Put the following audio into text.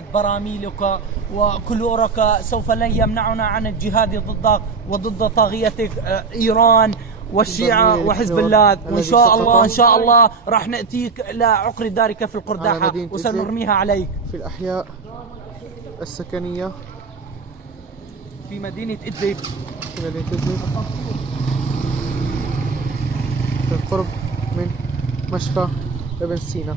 براميلك وكلورك سوف لن يمنعنا عن الجهاد ضدك وضد طاغيتك إيران والشيعة وحزب الله. وإن شاء الله إن شاء الله راح نأتيك لعقر دارك في القرداحة وسنرميها عليك في الأحياء السكنية في مدينة إدلب. في القرب من مشفى ابن سينا.